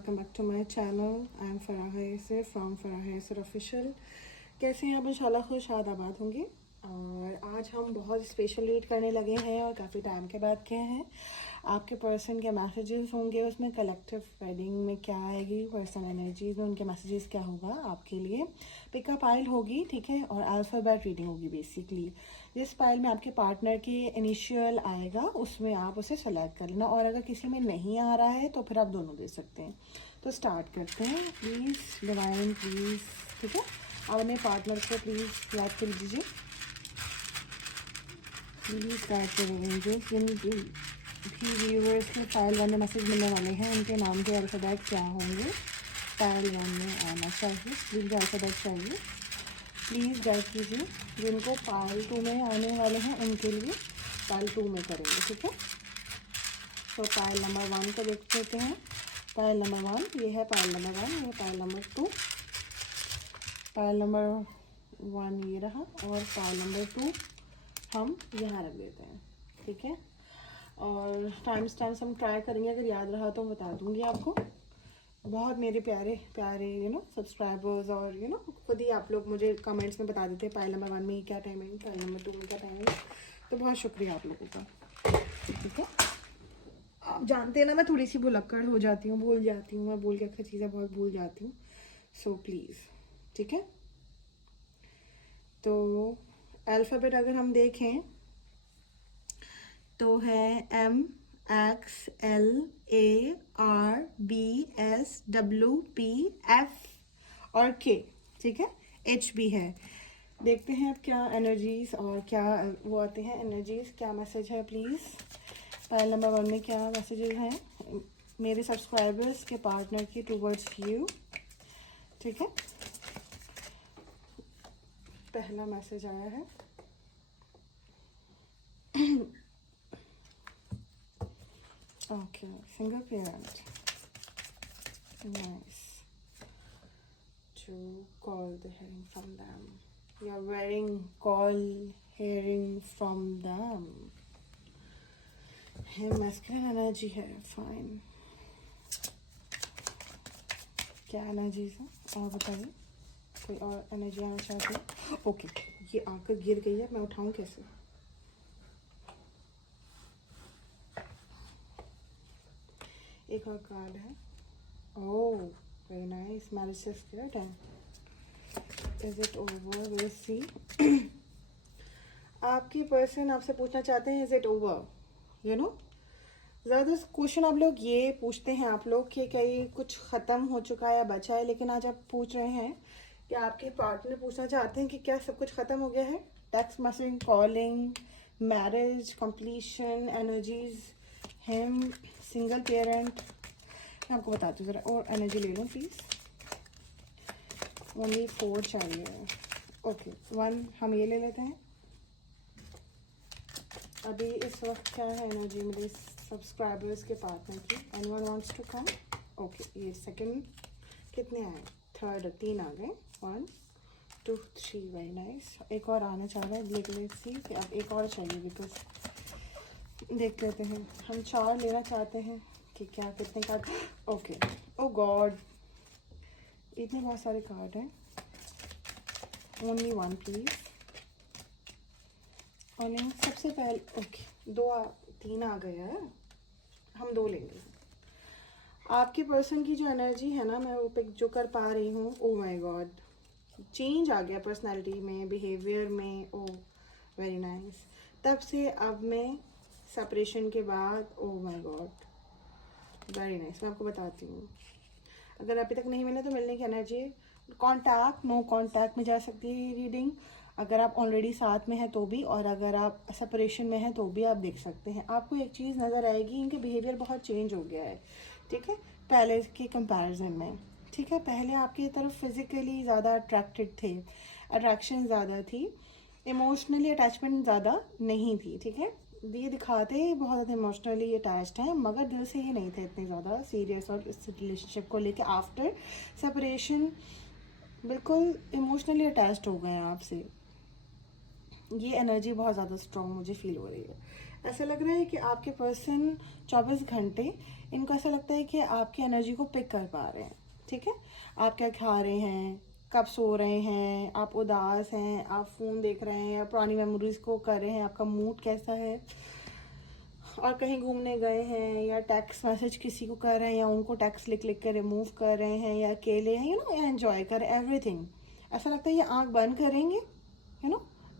Welcome back to my channel. I am Farah Yasir from Farah Yasir official. कैसे हैं आप? इंशाल्लाह खुश आबाद होंगे। और आज हम बहुत स्पेशल रीड करने लगे हैं और काफ़ी टाइम के बाद किए हैं। आपके पर्सन के मैसेजेस होंगे, उसमें कलेक्टिव रीडिंग में क्या आएगी, पर्सन एनर्जीज में उनके मैसेजेस क्या होगा आपके लिए। पिकअप पाइल होगी, ठीक है, और अल्फ़ाबेट रीडिंग होगी बेसिकली। जिस पाइल में आपके पार्टनर की इनिशियल आएगा उसमें आप उसे सेलेक्ट कर लेना, और अगर किसी में नहीं आ रहा है तो फिर आप दोनों दे सकते हैं। तो स्टार्ट करते हैं। प्लीज़ डिवाइन प्लीज़, ठीक है, आप अपने पार्टनर को प्लीज़ याद कर लीजिए। प्लीज़ गाइड करेंगे जिनकी भी व्यूअर्स के फाइल 1 में मैसेज मिलने वाले हैं, उनके नाम के अल्फ़ाबेट क्या होंगे फाइल 1 में आना चाहिए। प्लीज़ अल्फ़ाबेट चाहिए, प्लीज़ गाइड कीजिए। जिनको फाइल 2 में आने वाले हैं उनके लिए फाइल 2 में करेंगे, ठीक है। तो फाइल नंबर 1 को देख लेते हैं। फाइल नंबर 1 ये है, फाइल नंबर 1 ये, फाइल नंबर 2, फाइल नंबर 1 ये रहा, और फाइल नंबर 2 हम यहाँ रख देते हैं, ठीक है। और टाइम हम ट्राई करेंगे, अगर याद रहा तो बता दूँगी आपको। बहुत मेरे प्यारे प्यारे सब्सक्राइबर्स और खुद ही आप लोग मुझे कमेंट्स में बता देते हैं फाइल नंबर 1 में क्या टाइमिंग, फाइल नंबर 2 में क्या टाइमिंग। तो बहुत शुक्रिया आप लोगों का, ठीक है। आप जानते हैं ना, मैं थोड़ी सी भुलक्कड़ हो जाती हूँ, भूल जाती हूँ, मैं बोल के अक्सर चीज़ें बहुत भूल जाती हूँ। सो प्लीज़, ठीक है। तो अल्फ़ाबेट अगर हम देखें तो है MXLARBSWPF और K, ठीक है। H भी है। देखते हैं अब क्या एनर्जीज और क्या वो आते हैं एनर्जीज, क्या मैसेज है प्लीज़। फाइल नंबर 1 में क्या मैसेजेस हैं मेरे सब्सक्राइबर्स के पार्टनर की टूवर्ड्स यू, ठीक है। पहला मैसेज आया है okay, single parent, nice to call the hearing from them. You're wearing call hearing from them है, मैस्कुलिन एनर्जी है, फाइन। क्या एनर्जीज है और बताइए, कोई और एनर्जी आना चाहती है? ओके, ये आकर गिर गई है, मैं उठाऊं कैसे? एक और कार्ड है। ओह वेरी नाइस, मैरिज से स्केर्ड है। Is it over? Will see. आपकी पर्सन आपसे पूछना चाहते हैं इज इट ओवर, ज़्यादा क्वेश्चन आप लोग ये पूछते हैं आप लोग कि कहीं कुछ ख़त्म हो चुका है या बचा है, लेकिन आज आप पूछ रहे हैं कि आपके पार्टनर पूछना चाहते हैं कि क्या सब कुछ ख़त्म हो गया है। Text messaging, calling, marriage, completion energies, him, single parent. मैं आपको बताती हूँ, ज़रा और एनर्जी ले लूँ प्लीज़। ओनली 4 चाहिए। ओके 1 हम ये ले लेते हैं। अभी इस वक्त क्या है एनर्जी मेरे सब्सक्राइबर्स के पार्टनर की? Anyone wants to come? Okay, ये सेकंड कितने आए? थर्ड 3 आ गए। 1 2 3, वेरी नाइस। एक और आना चाह रहा है, लेट्स सी। अब एक और चाहिए बिकॉज देख लेते हैं, हम 4 लेना चाहते हैं कि क्या कितने कार्ड। ओके, ओ गॉड, इतने बहुत सारे कार्ड हैं। Only 1 please. और नहीं, सबसे पहले ओके 3 आ गया है, हम 2 लेंगे। आपके पर्सन की जो एनर्जी है ना, मैं वो पिक जो कर पा रही हूँ, ओ माय गॉड, चेंज आ गया पर्सनालिटी में, बिहेवियर में। ओ वेरी नाइस। तब से अब मैं सेपरेशन के बाद, oh my God very nice. मैं आपको बताती हूँ, अगर अभी तक नहीं मिले तो मिलने की एनर्जी। कॉन्टैक्ट, नो कॉन्टैक्ट में जा सकती है रीडिंग, अगर आप ऑलरेडी साथ में हैं तो भी, और अगर आप सेपरेशन में हैं तो भी आप देख सकते हैं। आपको एक चीज़ नज़र आएगी, इनके बिहेवियर बहुत चेंज हो गया है, ठीक है, पहले के कंपैरिजन में, ठीक है। पहले आपकी तरफ फिज़िकली ज़्यादा अट्रैक्टेड थे, अट्रैक्शन ज़्यादा थी, इमोशनली अटैचमेंट ज़्यादा नहीं थी, ठीक है। ये दिखाते बहुत ज़्यादा इमोशनली अटैच्ड हैं, मगर दिल से ये नहीं थे इतने ज़्यादा सीरियस, और इस रिलेशनशिप को लेके आफ्टर सेपरेशन बिल्कुल इमोशनली अटैच्ड हो गए हैं आपसे। ये एनर्जी बहुत ज़्यादा स्ट्रॉन्ग मुझे फील हो रही है। ऐसा लग रहा है कि आपके पर्सन 24 घंटे, इनको ऐसा लगता है कि आपकी एनर्जी को पिक कर पा रहे हैं, ठीक है। आप क्या खा रहे हैं, कब सो रहे हैं, आप उदास हैं, आप फ़ोन देख रहे हैं या पुरानी मेमोरीज़ को कर रहे हैं, आपका मूड कैसा है, और कहीं घूमने गए हैं या टेक्स्ट मैसेज किसी को कर रहे हैं या उनको टेक्स्ट लिख लिख कर रिमूव कर रहे हैं या अकेले हैं, या एंजॉय कर एवरीथिंग। ऐसा लगता है ये आंख बंद करेंगे,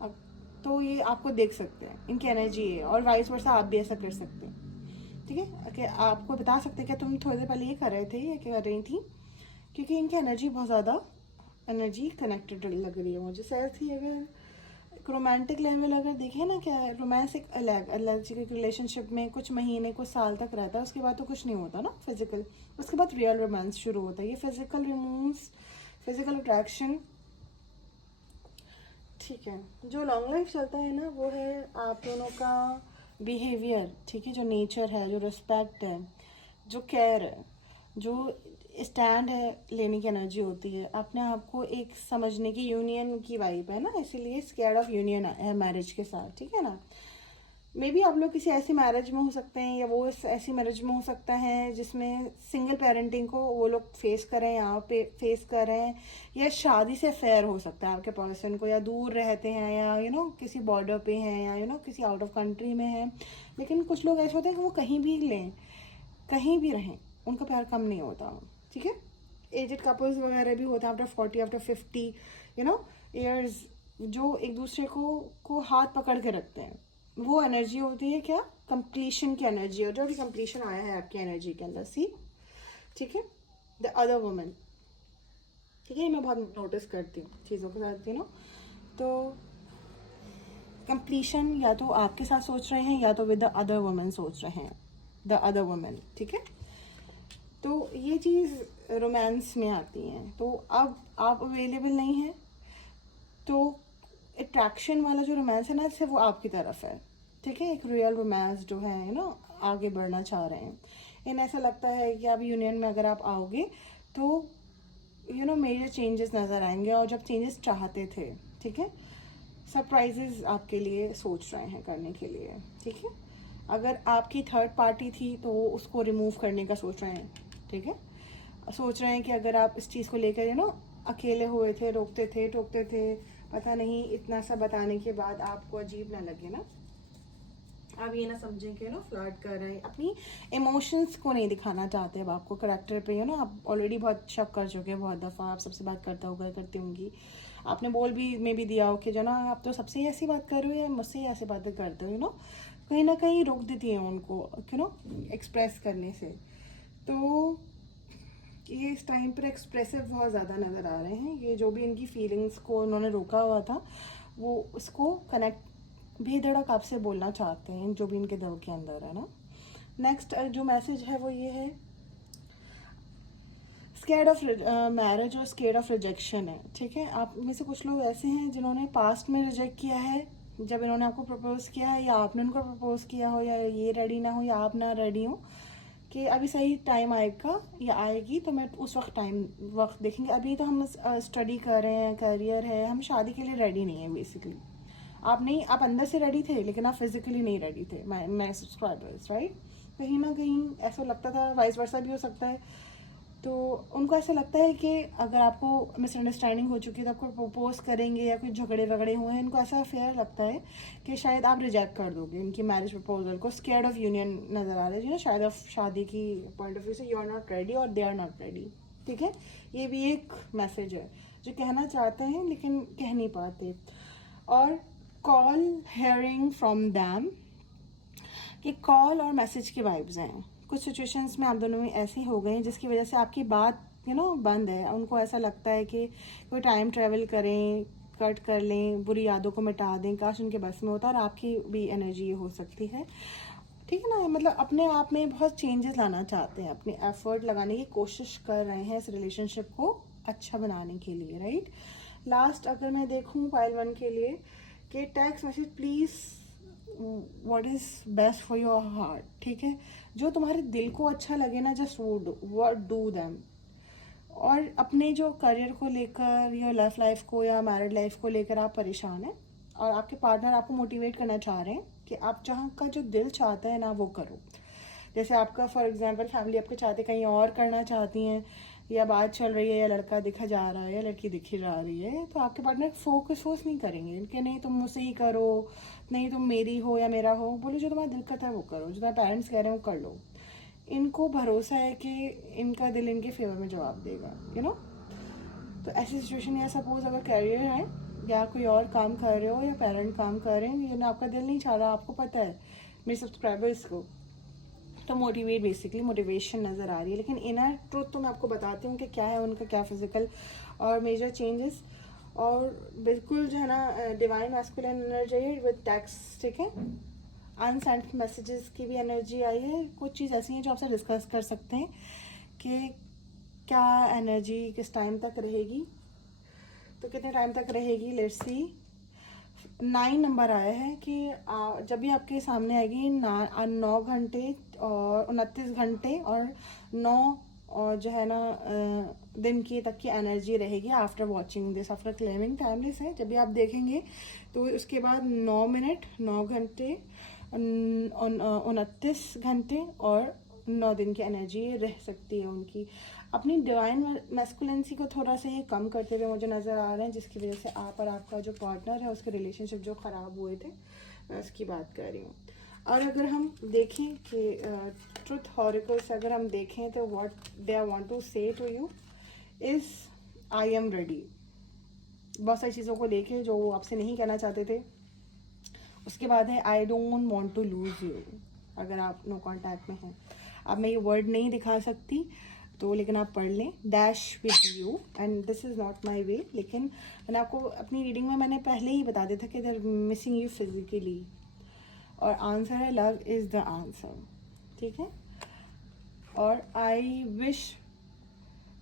अब तो ये आपको देख सकते हैं, इनकी एनर्जी है। और वाइस वर्सा आप भी ऐसा कर सकते हैं, ठीक है, कि आपको बता सकते हैं कि तुम थोड़ी देर पहले ये कर रहे थे या क्या कर रही थी, क्योंकि इनकी एनर्जी बहुत ज़्यादा एनर्जी कनेक्टेड लग रही है मुझे। शायद थी अगर रोमांटिक लेवल अगर देखें ना, क्या है रोमांस एक अलग रिलेशनशिप में कुछ महीने कुछ साल तक रहता है, उसके बाद तो कुछ नहीं होता ना फिजिकल, उसके बाद रियल रोमांस शुरू होता है। ये फिजिकल रिमूव्स, फिजिकल अट्रैक्शन, ठीक है। जो लॉन्ग लाइफ चलता है ना, वो है आप दोनों का बिहेवियर, ठीक है, जो नेचर है, जो रिस्पेक्ट है, जो केयर है, जो स्टैंड है लेने की एनर्जी होती है, अपने आप को एक समझने की, यूनियन की वाइब है ना, इसीलिए स्केर्ड ऑफ यूनियन है मैरिज के साथ, ठीक है ना। मे बी आप लोग किसी ऐसी मैरिज में हो सकते हैं या वो ऐसी मैरिज में हो सकता है जिसमें सिंगल पेरेंटिंग को वो लोग फेस कर रहे हैं, यहाँ पे फेस कर रहे हैं, या शादी से अफेयर हो सकता है आपके पर्सन को, या दूर रहते हैं, या किसी बॉर्डर पे हैं, या किसी आउट ऑफ कंट्री में हैं। लेकिन कुछ लोग ऐसे होते हैं कि वो कहीं भी लें, कहीं भी रहें, उनका प्यार कम नहीं होता, ठीक है। एजेड कपल्स वगैरह भी होते हैं आफ्टर 40, आफ्टर 50 ईयर्स, जो एक दूसरे को हाथ पकड़ के रखते हैं। वो एनर्जी होती है क्या, कंप्लीशन की एनर्जी होती है, और कंप्लीशन आया है आपकी एनर्जी के अंदर, सी, ठीक है। द अदर वुमन, ठीक है, मैं बहुत नोटिस करती हूँ चीज़ों के साथ, तो कंप्लीशन या तो आपके साथ सोच रहे हैं या तो विद द अदर वुमन सोच रहे हैं, द अदर वुमन, ठीक है। तो ये चीज़ रोमांस में आती हैं। तो अब आप अवेलेबल नहीं हैं, तो अट्रैक्शन वाला जो रोमांस है ना, सिर्फ वो आपकी तरफ है, ठीक है। एक रियल रोमांस जो है आगे बढ़ना चाह रहे हैं, इन्हें ऐसा लगता है कि आप यूनियन में अगर आप आओगे तो मेजर चेंजेस नज़र आएंगे, और जब चेंजेस चाहते थे, ठीक है, सरप्राइजेस आपके लिए सोच रहे हैं करने के लिए, ठीक है। अगर आपकी थर्ड पार्टी थी तो वो उसको रिमूव करने का सोच रहे हैं, ठीक है। सोच रहे हैं कि अगर आप इस चीज़ को लेकर अकेले हुए थे, रोकते थे, टोकते थे, पता नहीं इतना सा बताने के बाद आपको अजीब ना लगे ना, आप ये ना समझें कि फ्लर्ट कर रहे हैं, अपनी इमोशंस को नहीं दिखाना चाहते अब आपको करेक्टर पे, आप ऑलरेडी बहुत शक कर चुके हैं, बहुत दफ़ा आप सबसे बात करती होंगी, आपने बोल भी में भी दिया हो कि आप तो सबसे ऐसी बात कर रहे हो या मुझसे ही ऐसी बातें करते हो, कहीं ना कहीं रोक देती है उनको एक्सप्रेस करने से। तो ये इस टाइम पर एक्सप्रेसिव बहुत ज़्यादा नज़र आ रहे हैं, ये जो भी इनकी फीलिंग्स को उन्होंने रोका हुआ था वो उसको कनेक्ट बेधड़क आपसे बोलना चाहते हैं, जो भी इनके दिल के अंदर है ना। नेक्स्ट जो मैसेज है वो ये है, स्केर्ड ऑफ मैरिज और स्केर्ड ऑफ रिजेक्शन है, ठीक है। आप में से कुछ लोग ऐसे हैं जिन्होंने पास्ट में रिजेक्ट किया है, जब इन्होंने आपको प्रपोज किया है, या आपने उनको प्रपोज किया हो, या ये रेडी ना हो या आप ना रेडी हो कि अभी सही टाइम आएगा या आएगी तो मैं उस वक्त देखेंगे। अभी तो हम स्टडी कर रहे हैं, करियर है, हम शादी के लिए रेडी नहीं है बेसिकली। आप अंदर से रेडी थे लेकिन आप फिजिकली नहीं रेडी थे, मैं सब्सक्राइबर्स, राइट। कहीं ना कहीं ऐसा लगता था, वाइस वर्सा भी हो सकता है। तो उनको ऐसा लगता है कि अगर आपको मिसअंडरस्टैंडिंग हो चुकी है तो आपको प्रपोज करेंगे या कुछ झगड़े वगड़े हुए हैं, इनको ऐसा फेयर लगता है कि शायद आप रिजेक्ट कर दोगे इनकी मैरिज प्रपोजल को। स्केर्ड ऑफ यूनियन नज़र आ रहा है शायद ऑफ शादी की पॉइंट ऑफ व्यू से, यू आर नॉट रेडी और दे आर नॉट रेडी, ठीक है। ये भी एक मैसेज है जो कहना चाहते हैं लेकिन कह नहीं पाते। और कॉल हेयरिंग फ्रॉम दैम, कि कॉल और मैसेज की वाइब्स हैं। कुछ सिचुएशंस में आप दोनों में ऐसी हो गई जिसकी वजह से आपकी बात बंद है। उनको ऐसा लगता है कि कोई टाइम ट्रेवल करें, कट कर लें, बुरी यादों को मिटा दें, काश उनके बस में होता। और आपकी भी एनर्जी ये हो सकती है, ठीक है ना। मतलब अपने आप में बहुत चेंजेस लाना चाहते हैं, अपने एफर्ट लगाने की कोशिश कर रहे हैं इस रिलेशनशिप को अच्छा बनाने के लिए, राइट। लास्ट अगर मैं देखूँ पाइल 1 के लिए कि text message please what is best for your heart, ठीक है। जो तुम्हारे दिल को अच्छा लगे ना, जस्ट वो डू दैम। और अपने जो करियर को लेकर या लव लाइफ को या मैरिड लाइफ को लेकर आप परेशान हैं, और आपके पार्टनर आपको मोटिवेट करना चाह रहे हैं कि आप जहाँ का जो दिल चाहता है ना वो करो। जैसे आपका फॉर एग्जांपल फैमिली आपके चाहते कहीं और करना चाहती हैं, या बात चल रही है, या लड़का दिखा जा रहा है या लड़की दिखी जा रही है, तो आपके पार्टनर फोर्स नहीं करेंगे कि नहीं तुम मुझसे ही करो, नहीं तुम मेरी हो या मेरा हो। बोलो जो तुम्हारा दिल करता है वो करो, जो तुम्हारे पेरेंट्स कह रहे हैं वो कर लो। इनको भरोसा है कि इनका दिल इनके फेवर में जवाब देगा, यू नो। तो ऐसी सिचुएशन, या सपोज अगर कैरियर है या कोई और काम कर रहे हो या पेरेंट काम कर रहे हैं, ये ना आपका दिल नहीं चाह रहा, आपको पता है मेरे सब्सक्राइबर्स को, तो मोटिवेशन नज़र आ रही है। लेकिन इनर ट्रूथ तो मैं आपको बताती हूँ कि क्या है उनका, क्या फिजिकल और मेजर चेंजेस। और बिल्कुल जो है ना divine masculine energy with tax, ठीक है। अनसेंट मैसेजेस की भी एनर्जी आई है। कुछ चीज़ ऐसी हैं जो आपसे डिस्कस कर सकते हैं कि क्या एनर्जी किस टाइम तक रहेगी, तो कितने टाइम तक रहेगी, लेट्स सी। 9 नंबर आया है कि जब भी आपके सामने आएगी 9 घंटे और 29 घंटे और 9 और जो है ना दिन की तक की एनर्जी रहेगी after watching this, after claiming timeless है। जब भी आप देखेंगे तो उसके बाद 9 मिनट, 9 घंटे, 29 घंटे और 9 दिन की एनर्जी रह सकती है उनकी। अपनी डिवाइन मैस्कुलेंसी को थोड़ा सा ये कम करते हुए मुझे नज़र आ रहे हैं, जिसकी वजह से आप और आपका जो पार्टनर है उसके रिलेशनशिप जो ख़राब हुए थे, मैं उसकी बात कर रही हूँ। और अगर हम देखें कि ट्रुथ हॉरिकल से अगर हम देखें तो what they I want to say to you is I am ready. बहुत सारी चीज़ों को लेके जो वो आपसे नहीं कहना चाहते थे। उसके बाद है I don't want to lose you. अगर आप नो कॉन्टैक्ट में हैं, अब मैं ये वर्ड नहीं दिखा सकती तो, लेकिन आप पढ़ लें dash with you and this is not my way. लेकिन मैंने आपको अपनी रीडिंग में मैंने पहले ही बता दिया था कि they are missing you physically, और आंसर है लव इज़ द आंसर, ठीक है। और I wish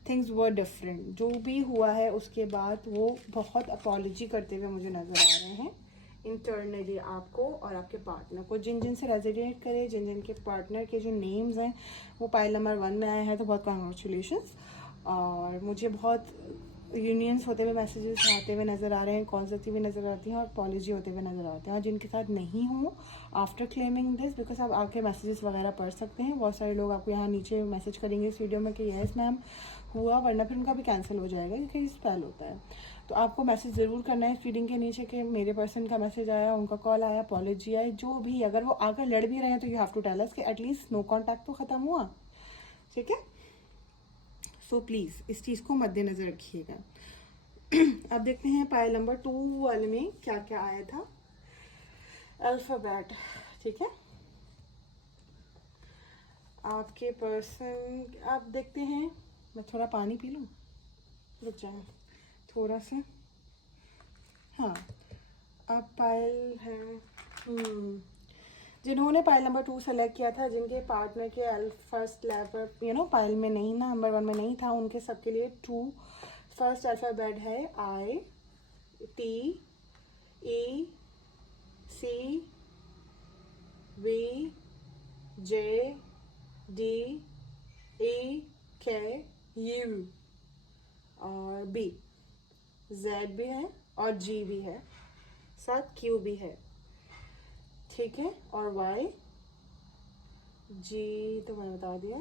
things were different. जो भी हुआ है उसके बाद वो बहुत अपॉलॉजी करते हुए मुझे नज़र आ रहे हैं इंटरनली, आपको और आपके पार्टनर को। जिन जिन से रेजिडेट करे, जिन जिन के पार्टनर के जो नेम्स हैं वो पाइल नंबर 1 में आए हैं, तो बहुत कॉन्ग्रेचुलेशंस। और मुझे बहुत यूनियंस होते हुए मैसेजेस आते हुए नज़र आ रहे हैं, कॉल्स आती हुई नज़र आती हैं और अपॉलॉजी होते हुए नज़र आते हैं। और जिनके साथ नहीं हो आफ्टर क्लेमिंग दिस, बिकॉज आप आके मैसेजेस वगैरह पढ़ सकते हैं। बहुत सारे लोग आपको यहाँ नीचे मैसेज करेंगे इस वीडियो में कि येस मैम हुआ, वरना फिर उनका भी कैंसिल हो जाएगा क्योंकि स्पेल होता है। तो आपको मैसेज ज़रूर करना है इस रीडिंग के नीचे कि मेरे पर्सन का मैसेज आया, उनका कॉल आया, अपॉलॉजी आई, जो भी। अगर वो आकर लड़ भी रहे हैं तो you have to tell us कि एटलीस्ट नो कॉन्टैक्ट तो ख़त्म हुआ, ठीक है। सो प्लीज़ इस चीज़ को मद्देनज़र रखिएगा। अब देखते हैं पाइल नंबर 2 वाले में क्या क्या आया था। अल्फ़ाबेट, ठीक है। आपके पर्सन, आप देखते हैं, मैं थोड़ा पानी पी लूँ, रुक जाए थोड़ा सा। हाँ, अब पाइल है जिन्होंने पाइल नंबर 2 सेलेक्ट किया था, जिनके पार्टनर के first level you know pile में नहीं ना, नंबर 1 में नहीं था, उनके सबके लिए 2 फर्स्ट अल्फ़ाबेट है I, T, E, C, V, J, D, E, K, U और बी, जेड भी है और जी भी है, साथ क्यू भी है, ठीक है। और वाई, जी तो मैंने बता दिया,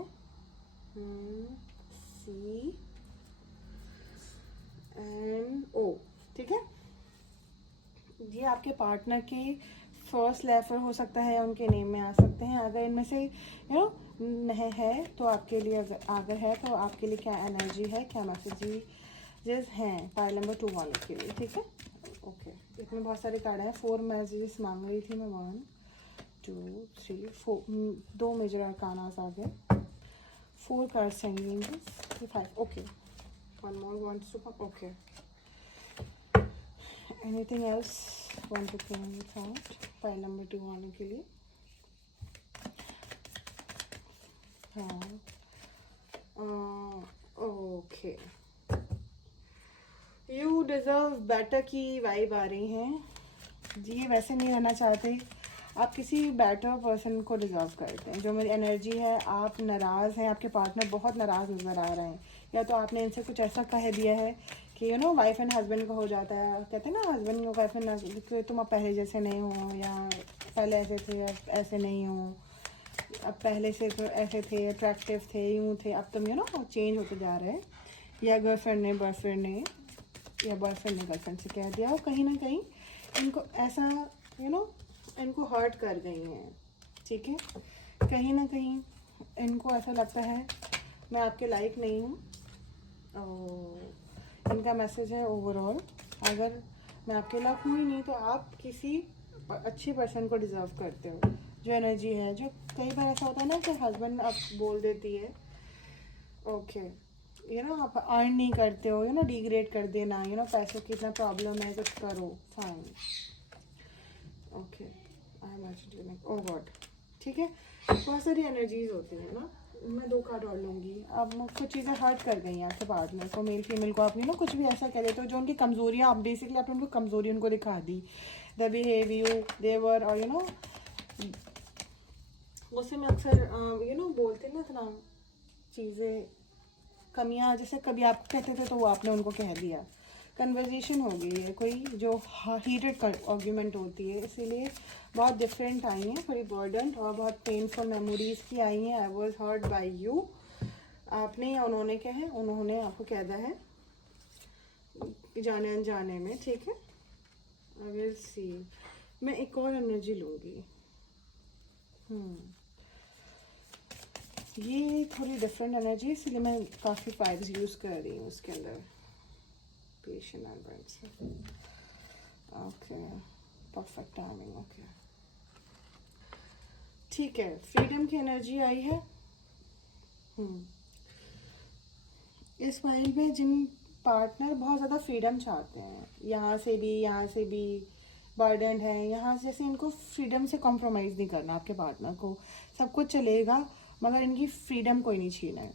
सी एंड ओ, ठीक है। ये आपके पार्टनर के फर्स्ट लेफर हो सकता है, उनके नेम में आ सकते हैं। अगर इनमें से यू नो नहीं है तो आपके लिए, अगर है तो आपके लिए क्या एनर्जी है, क्या मैसेजेस हैं पाइल नंबर 2 वाले के लिए, ठीक है। ओके, इसमें बहुत सारे कार्ड हैं। 4 मैसेजेस मांग रही थी मैं, 1 2 3 4, 2 मेजर अरकानास आ गए, 4 cards hanging, 5, okay, 1 more wants to come, okay. Anything else want to claim it out pile number 2 आने के लिए? हाँ, ओके, यू डिज़र्व बेटर की वाइब आ रही हैं जी। ये वैसे नहीं रहना चाहते, आप किसी बेटर पर्सन को डिज़र्व करते हैं। जो मेरी एनर्जी है, आप नाराज़ हैं, आपके पार्टनर बहुत नाराज़ नज़र आ रहे हैं, या तो आपने इनसे कुछ ऐसा कह दिया है कि वाइफ एंड हस्बैंड का हो जाता है, कहते हैं ना हस्बैंड को वाइफ एंड कि तुम अब पहले जैसे नहीं हो, या पहले ऐसे थे अब ऐसे नहीं हो, अब पहले से तो ऐसे थे, अट्रैक्टिव थे, यूँ थे, अब तुम चेंज होते जा रहे हैं, या गर्लफ्रेंड ने बॉयफ्रेंड ने या बॉयफ्रेंड ने गर्लफ्रेंड से कह दिया, और कहीं ना कहीं इनको ऐसा इनको हर्ट कर गई हैं, ठीक है, कहीं ना कहीं इनको ऐसा लगता है मैं आपके लायक नहीं हूँ, और इनका मैसेज है ओवरऑल अगर मैं आपके लायक हूँ ही नहीं तो आप किसी अच्छे पर्सन को डिज़र्व करते हो, जो एनर्जी है, जो कई बार ऐसा होता है ना कि हस्बैंड आप बोल देती है ओके आप अर्न नहीं करते हो, डिग्रेड कर देना, पैसों की इतना प्रॉब्लम है, कुछ करो, fine, okay I am actually oh God, ठीक है, बहुत सारी एनर्जीज होती हैं ना, मैं 2 कार्ड और लूँगी। अब कुछ चीज़ें हर्ट कर गई हैं आपके पार्टनर को, मेल फीमेल को, आप कुछ भी ऐसा कह देते हो जो उनकी कमज़ोरियाँ, आप बेसिकली आपने उनको कमज़ोरी उनको दिखा दी, द बिहेवियर देवर, और गुस्से में अक्सर बोलते ना इतना चीज़ें, कमियाँ, जैसे कभी आप कहते थे तो वो आपने उनको कह दिया, कन्वर्जेशन हो गई है कोई जो हीटेड आर्ग्यूमेंट होती है, इसीलिए बहुत डिफरेंट आई हैं, थोड़ी बर्डन और बहुत पेनफुल मेमोरीज की आई हैं। I was hurt by you, आपने या उन्होंने क्या है, उन्होंने आपको कहना है जाने अनजाने में, ठीक है। आई विल सी, मैं एक और एनर्जी लूँगी, ये थोड़ी डिफरेंट एनर्जी, इसलिए मैं काफ़ी फाइल्स यूज़ कर रही हूँ उसके अंदर, patient and okay, perfect timing, okay, ठीक है, फ्रीडम की एनर्जी आई है। इस फाइल में जिन पार्टनर बहुत ज़्यादा फ्रीडम चाहते हैं, यहाँ से भी बर्डन है, यहाँ से, जैसे इनको फ्रीडम से कॉम्प्रोमाइज़ नहीं करना, आपके पार्टनर को सब कुछ चलेगा मगर इनकी फ्रीडम कोई नहीं छीना है,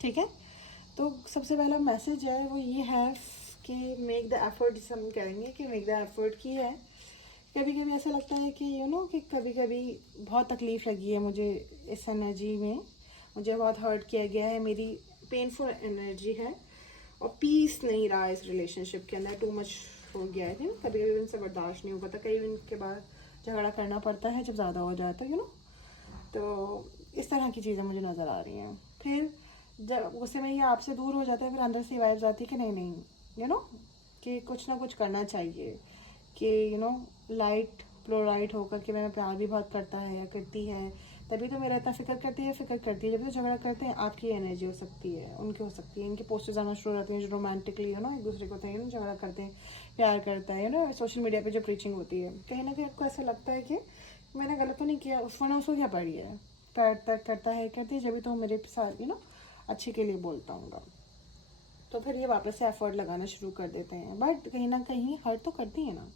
ठीक है। तो सबसे पहला मैसेज है वो ये है कि मेक द एफर्ट, जिसे हम कहेंगे कि मेक द एफर्ट की है। कभी कभी ऐसा लगता है कि कि कभी कभी बहुत तकलीफ़ लगी है मुझे इस एनर्जी में, मुझे बहुत हर्ट किया गया है, मेरी पेनफुल एनर्जी है और पीस नहीं रहा इस रिलेशनशिप के अंदर, टू मच हो गया है, कभी कभी उनसे बर्दाश्त नहीं हो पाता, कई उनके बाद झगड़ा करना पड़ता है जब ज़्यादा हो जाता है, तो इस तरह की चीज़ें मुझे नज़र आ रही हैं। फिर जब गुस्से में ये आपसे दूर हो जाता है, फिर अंदर से वाइब्स आती है कि नहीं कि कुछ ना कुछ करना चाहिए, कि लाइट प्रोराइट होकर के मैंने प्यार भी बहुत करता है या करती है, तभी तो मेरा इतना फिक्र करती है जब तो झगड़ा करते हैं, आपकी एनर्जी हो सकती है, उनकी हो सकती है, इनके पोस्टर्स आना शुरू हो जाते हैं जो रोमांटिकली एक दूसरे को झगड़ा करते हैं, प्यार करता है सोशल मीडिया पे जो प्रीचिंग होती है, कहीं ना कहीं आपको ऐसा लगता है कि मैंने गलत तो नहीं किया, वरना उसको क्या पड़ी है, प्यार तक करता है, कहती है जब भी तो मेरे साथ अच्छे के लिए बोलता हूँ, तो फिर ये वापस से एफर्ट लगाना शुरू कर देते हैं, बट कहीं ना कहीं हर्ट तो करती है ना।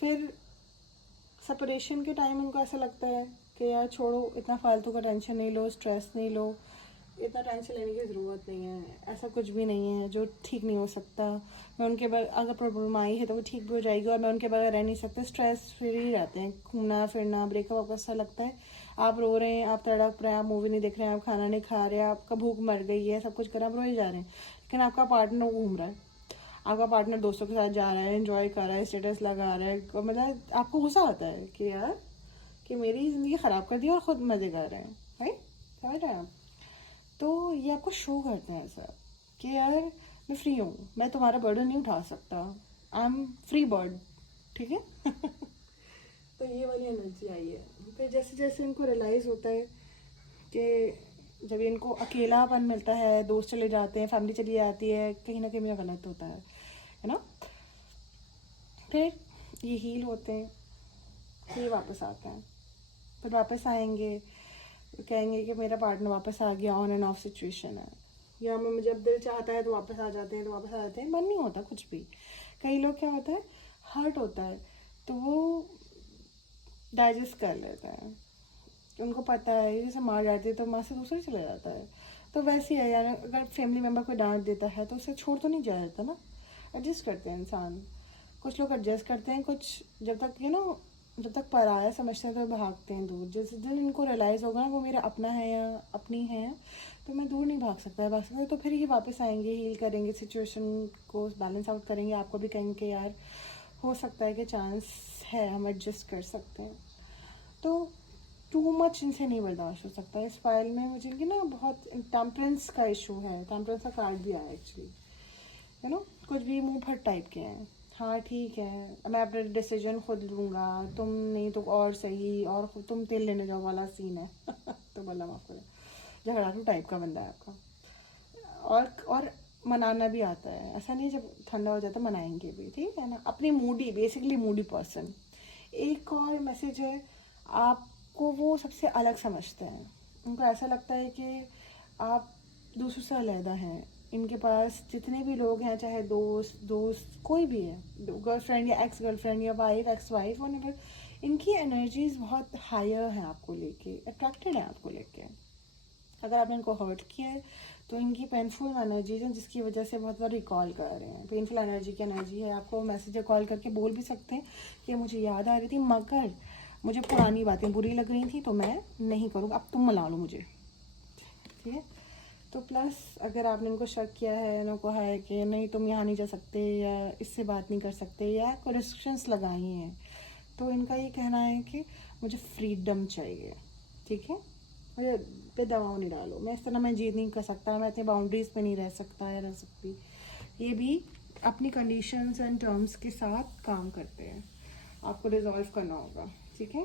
फिर सेपरेशन के टाइम उनको ऐसा लगता है कि यार छोड़ो, इतना फालतू का टेंशन नहीं लो, स्ट्रेस नहीं लो, इतना टेंशन लेने की ज़रूरत नहीं है, ऐसा कुछ भी नहीं है जो ठीक नहीं हो सकता, मैं उनके बगैर, अगर प्रॉब्लम आई है तो वो ठीक भी हो जाएगी और मैं उनके बगैर रह नहीं सकता, स्ट्रेस फ्री रहते हैं, घूमना फिरना, ब्रेकअप आपको ऐसा लगता है, आप रो रहे हैं, आप तड़प रहे हैं, आप मूवी नहीं देख रहे हैं, आप खाना नहीं खा रहे हैं, आपका भूख मर गई है, सब कुछ कर आप रोए जा रहे हैं, लेकिन आपका पार्टनर घूम रहा है, आपका पार्टनर दोस्तों के साथ जा रहा है, एंजॉय कर रहा है, स्टेटस लगा रहा है, मतलब आपको गुस्सा आता है कि यार कि मेरी ज़िंदगी ख़राब कर दी और ख़ुद मज़े कर रहे हैं, राइट, समझ रहे हैं आप। तो ये आपको शो करते हैं सर कि यार मैं फ्री हूँ, मैं तुम्हारा बर्डन नहीं उठा सकता, आई एम फ्री बर्ड, ठीक है। तो ये वाली एनर्जी आई है। फिर जैसे जैसे इनको रियलाइज़ होता है कि जब इनको अकेलापन मिलता है, दोस्त चले जाते हैं, फैमिली चली जाती है, कहीं ना कहीं मेरा गलत होता है ना, फिर ये हील होते हैं, फिर ये वापस आते हैं, फिर वापस आएंगे, कहेंगे कि मेरा पार्टनर वापस आ गया, ऑन एंड ऑफ सिचुएशन है, या मैं जब दिल चाहता है तो वापस आ जाते हैं, मन नहीं होता कुछ भी। कई लोग क्या होता है, हर्ट होता है तो वो डाइजेस्ट कर लेते हैं, उनको पता है जैसे मार जाती है तो माँ से दूसरे चले जाता है, तो वैसे ही है यार, अगर फैमिली मेम्बर कोई डांट देता है तो उसे छोड़ तो नहीं जाता ना, एडजस्ट करते हैं इंसान, कुछ लोग एडजस्ट करते हैं, कुछ जब तक जब तक पराया समझते हैं तो भागते हैं दूर, जिस दिन इनको रियलाइज़ होगा ना वो मेरा अपना है या अपनी है, तो मैं दूर नहीं भाग सकता तो फिर ही वापस आएंगे, हील करेंगे, सिचुएशन को बैलेंस आउट करेंगे, आपको भी कहेंगे कि यार हो सकता है कि चांस है, हम एडजस्ट कर सकते हैं। तो टू मच इनसे नहीं बर्दाश्त हो सकता। इस फाइल में मुझे इनकी ना बहुत टेम्परेंस का इशू है, टेम्परेंस का कार्ड दिया है एक्चुअली, यू नो, कुछ भी मुँह फट टाइप के हैं। हाँ ठीक है, मैं अपना डिसीजन खुद लूँगा, तुम नहीं तो और सही, और तुम तेल लेने जाओ वाला सीन है। तो बोला माफ करें, झगड़ालू टाइप का बंदा है आपका। और मनाना भी आता है, ऐसा नहीं जब ठंडा हो जाता मनाएंगे भी, ठीक है ना। अपनी मूडी, बेसिकली मूडी पर्सन। एक और मैसेज है, आपको वो सबसे अलग समझते हैं, उनको ऐसा लगता है कि आप दूसरों से अलहदा हैं। इनके पास जितने भी लोग हैं, चाहे दोस्त कोई भी है, गर्लफ्रेंड या एक्स गर्लफ्रेंड या वाइफ, एक्स वाइफ, और इनकी एनर्जीज बहुत हायर हैं आपको लेके, अट्रैक्टेड है आपको लेके। अगर आपने इनको हर्ट किया है तो इनकी पेनफुल एनर्जीज हैं, जिसकी वजह से बहुत बार रिकॉल कर रहे हैं। पेनफुल एनर्जी की एनर्जी है, आपको मैसेज कॉल करके बोल भी सकते हैं कि मुझे याद आ रही थी, मगर मुझे पुरानी बातें बुरी लग रही थी तो मैं नहीं करूँगा, अब तुम मना लो मुझे, ठीक है। तो प्लस अगर आपने इनको शक किया है, इनको है कि नहीं तुम यहाँ नहीं जा सकते, या इससे बात नहीं कर सकते, या कोई रिस्ट्रिक्शंस लगाई हैं, तो इनका ये कहना है कि मुझे फ्रीडम चाहिए, ठीक है। मुझे पे दबाव नहीं डालो, मैं इस तरह मैं जीत नहीं कर सकता, मैं इतनी बाउंड्रीज पे नहीं रह सकता या रह सकती। ये भी अपनी कंडीशंस एंड टर्म्स के साथ काम करते हैं, आपको रिजॉल्व करना होगा, ठीक है।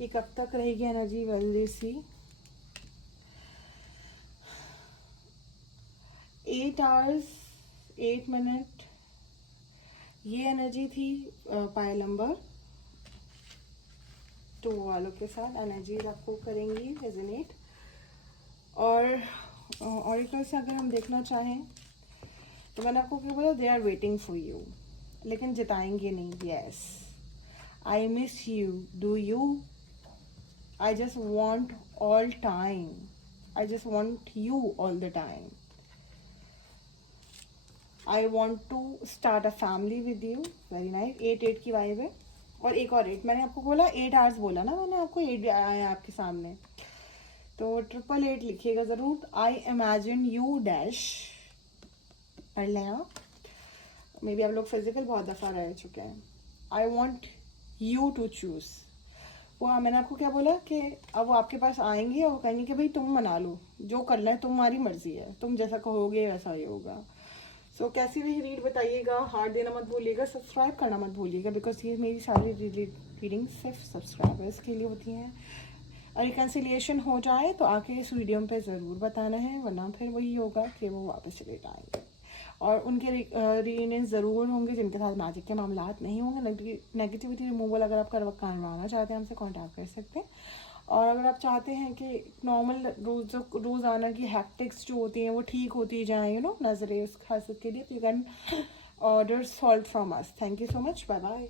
ये कब तक रहेगी एनर्जी? वेल सी 8 hours 8 minute ये एनर्जी थी पायल नंबर 2 वालों के साथ एनर्जी आपको करेंगी रेजोनेट। और ऑरिकल से अगर हम देखना चाहें तो मैंने आपको क्या बोला, they are waiting for you, लेकिन जिताएंगे नहीं। Yes, I miss you, do you, I just want all time, I just want you all the time, I want to start a family with you. Very nice. 8 की vibe है। और एक और 8, मैंने आपको बोला 8 आवर्स बोला ना मैंने आपको, 8 आया है आपके सामने, तो 888 लिखिएगा ज़रूर। आई इमेजिन यू डैश पढ़ लें आप, मे बी आप लोग फिजिकल बहुत दफ़ा रह चुके हैं। I want you to choose, वो मैंने आपको क्या बोला कि अब वो आपके पास आएंगे और कहेंगे कि भाई तुम मना लो, जो करना है तुम्हारी मर्जी है, तुम जैसा कहोगे वैसा ही होगा। सो कैसी रही रीड बताइएगा, हार्ट देना मत भूलिएगा, सब्सक्राइब करना मत भूलिएगा, बिकॉज ये मेरी सारी रीडिंग सिर्फ सब्सक्राइबर्स के लिए होती हैं। रिकन्सिलिएशन हो जाए तो आके इस वीडियो पे ज़रूर बताना है, वरना फिर वही होगा कि वो वापस चले जाएंगे। और उनके रीयूनियन ज़रूर होंगे जिनके साथ मैजिक के मामलात नहीं होंगे। नेगेटिविटी रिमूवल अगर आप करवाना चाहते हैं हमसे कॉन्टैक्ट कर सकते हैं। और अगर आप चाहते हैं कि नॉर्मल रोज़ाना की हैक्टिक्स जो होती हैं वो ठीक होती जाएँ, यू नो, नजरें उस खास के लिए, you can order salt from us. Thank you so much, bye bye.